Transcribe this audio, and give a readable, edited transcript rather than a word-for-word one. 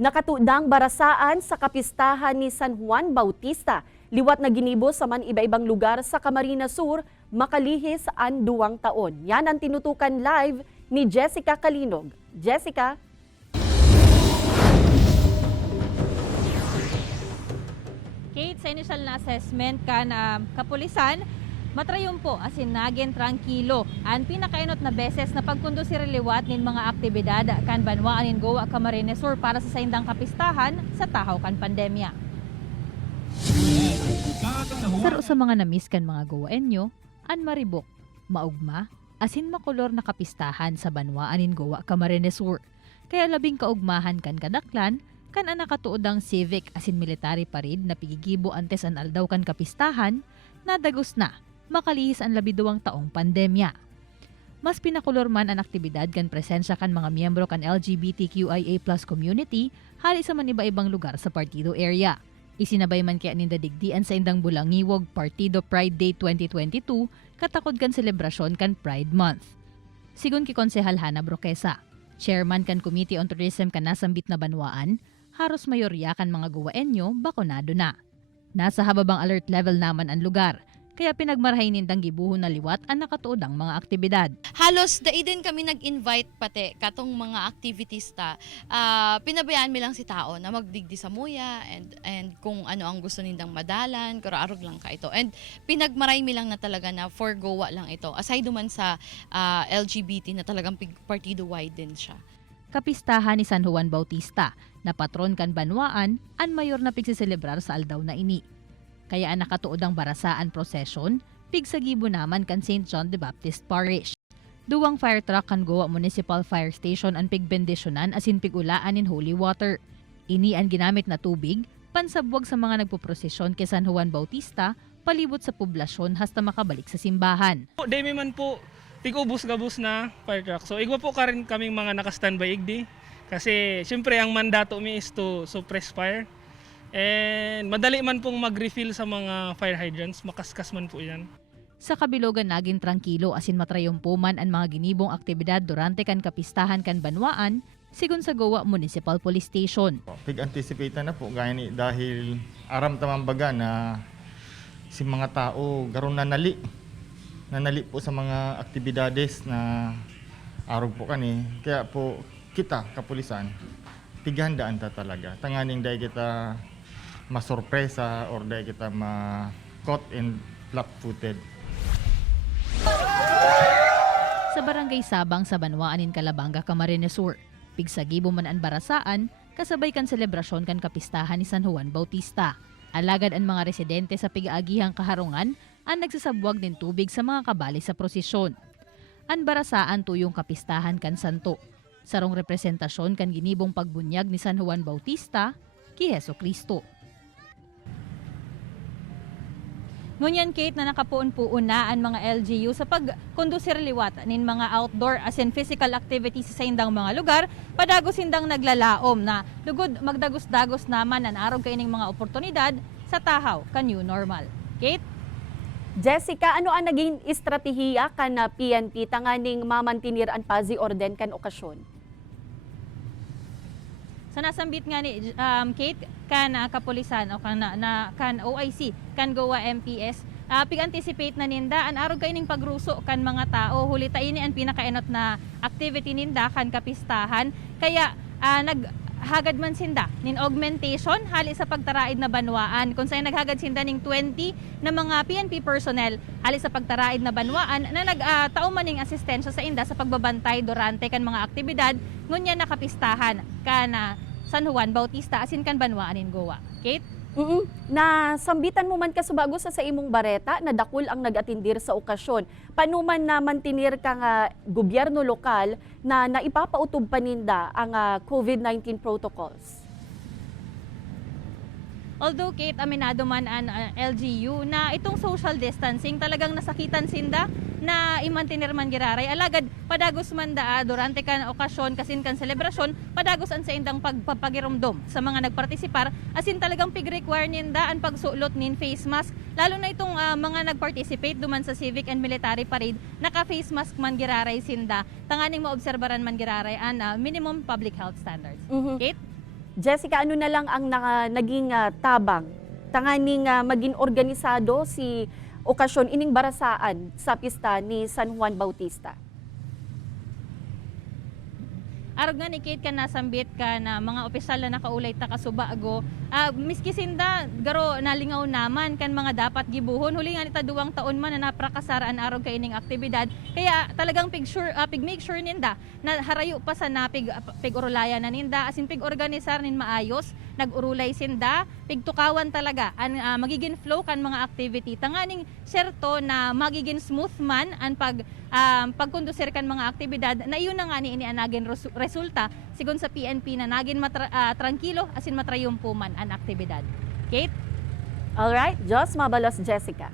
Nakatudang barasaan sa kapistahan ni San Juan Bautista. Liwat na ginibo sa man iba-ibang lugar sa Camarines Sur, makalihis ang 2 taon. Yan ang tinutukan live ni Jessica Kalinog. Jessica? Kate, sa initial na assessment na kapulisan, matrayumpo asin nagin tranquilo ang pinakainot na beses na pagkondusir liwat nin mga aktibidad kan banwaan nin Goa Camarines Sur para sa saindang kapistahan sa tahaw kan pandemya. Saro sa mga namiss kan mga Goaenyo, an maribok, maugma, asin makolor na kapistahan sa banwaan nin Goa Camarines Sur. Kaya labing kaugmahan kan kadaklan, kan ang nakatuodang civic asin military parade na pigigibo antes an aldaw kan kapistahan, nadagos na makalihis ang 12 taong pandemya. Mas pinakulor man ang aktibidad kan presensya kan mga miyembro kan LGBTQIA+ community hali sa man iba-ibang lugar sa partido area. Isinabay man kaya nindadigdian sa indang Bulangiwog Partido Pride Day 2022 katakod kan selebrasyon kan Pride Month. Sigun ki Konsehal Hana Broquesa, chairman kan Committee on Tourism kan nasambit na banwaan, haros mayorya kan mga Goaenyo bakunado na. Nasa hababang alert level naman ang lugar, kaya pinagmarahay nindang gibuhon na liwat ang nakatuodang mga aktibidad. Halos daiden kami nag-invite pati katong mga activities ta. Pinabayaan mi lang si tao na magdigdi sa muya and kung ano ang gusto nindang madalan, karo-arog lang ka ito. And pinagmaray mi lang na talaga na for Goa lang ito. Aside duman sa LGBT na talagang partido-wide din siya. Kapistahan ni San Juan Bautista na patron kan banwaan ang mayor na pigsiselebrar sa aldaw na ini. Kaya ang nakatuodang barasaan procession, pigsagibo naman kan St. John the Baptist Parish. 2 fire truck kan Goa Municipal Fire Station ang pigbendisyonan asin pigulaan in holy water. Ini ang ginamit na tubig, pansabwag sa mga nagpuprosesyon kay San Juan Bautista, palibot sa poblasyon hasta makabalik sa simbahan. Demi man po, tig-ubos-gabos na fire truck. So igwa po ka rin kaming mga naka-standby igdi. Kasi siyempre ang mandato mi is to suppress fire. And madali man pong mag-refill sa mga fire hydrants, makaskas man po yan. Sa kabilogan naging tranquilo asin matrayumpo man ang mga ginibong aktibidad durante kan kapistahan kan banwaan, sigun sa Goa Municipal Police Station. Pig-anticipate na po gaya ni dahil aram tamang baga na si mga tao garon nanali po sa mga aktibidades na arog po kani. Kaya po kita kapulisan tighandaan ta talaga. Tanganing dahil kita masurpresa or dahil kita ma-caught and flat-footed. Sa barangay Sabang sa Banwaan in Calabanga, Camarines Sur, pigsagibo man ang barasaan, kasabay kan selebrasyon kan kapistahan ni San Juan Bautista. Alagad ang mga residente sa pigaagihang kaharungan ang nagsasabwag din tubig sa mga kabali sa prosesyon. Ang barasaan tuyong kapistahan kan santo. Sarong representasyon kan ginibong pagbunyag ni San Juan Bautista ki Heso Kristo. Ngunyan, Kate, na nakapuon-puon na ang mga LGU sa pagkondusir liwat nin mga outdoor as in physical activities sa indang mga lugar, padagos indang naglalaom na lugod magdagos-dagos naman ang arog kaining mga oportunidad sa tahaw kan new normal. Kate? Jessica, ano ang naging estratehiya kan na PNP tanganing mamantinir ang pazi orden kan okasyon? Sa nasambit nga ni Kate, kan kapulisan o kan OIC, kan Goa MPS, pig-anticipate na ninda ang arog kaining pagruso kan mga tao. Hulita ini ang pinakainot na activity ninda kan kapistahan. Kaya naghagad man sinda nin augmentation hali sa pagtaraid na banwaan. Kung saan naghagad sinda ning 20 na mga PNP personnel hali sa pagtaraid na banwaan na nagtao man ning asistensya sa inda sa pagbabantay durante kan mga aktibidad ngunya na kapistahan kan San Juan Bautista asin kan banwaan in Goa. Kate? Na sambitan mo man kasubago sa imong bareta na dakul ang nag-atindir sa okasyon. Panuman na mantinir ka nga gobyerno lokal na naipapautob paninda ang COVID-19 protocols? Although, Kate, aminado man ang LGU na itong social distancing talagang nasakitan sinda na imantinir man giraray. Alagad, padagos man durante kan okasyon, kasin kan selebrasyon, padagos an sa indang pagpapagirumdom sa mga nagpartisipar, asin talagang pig-require ninda ang pagsulot nin face mask. Lalo na itong mga nagparticipate duman sa civic and military parade, naka-face mask man giraray sinda. Tanganing maobserbaran man giraray ang minimum public health standards. Kate? Jessica, ano na lang ang naging tabang tanganing maging organisado si okasyon ining barasaan sa pista ni San Juan Bautista? Arog nga ni Kate ka nasambit ka na mga opisyal na nakaulay ta kasubago. Miski sinda garo nalingaw naman kan mga dapat gibuhon. Huli nga nita 2 taon man na naprakasaraan arog ka ining aktibidad. Kaya talagang pig make sure ninda na harayo pa sa napig urulaya na ninda asin pig organisar nin maayos, nag-urulay sinda, pig tukawan talaga an magiging flow kan mga activity. Tanganing serto na magiging smooth man an pagkondusir kan mga aktibidad na iyon na nga ni inianagin resulta sigon sa PNP na nagin tranquilo asin matrayumpo man ang aktibidad. Kate? Alright, Jos Mabalos, Jessica.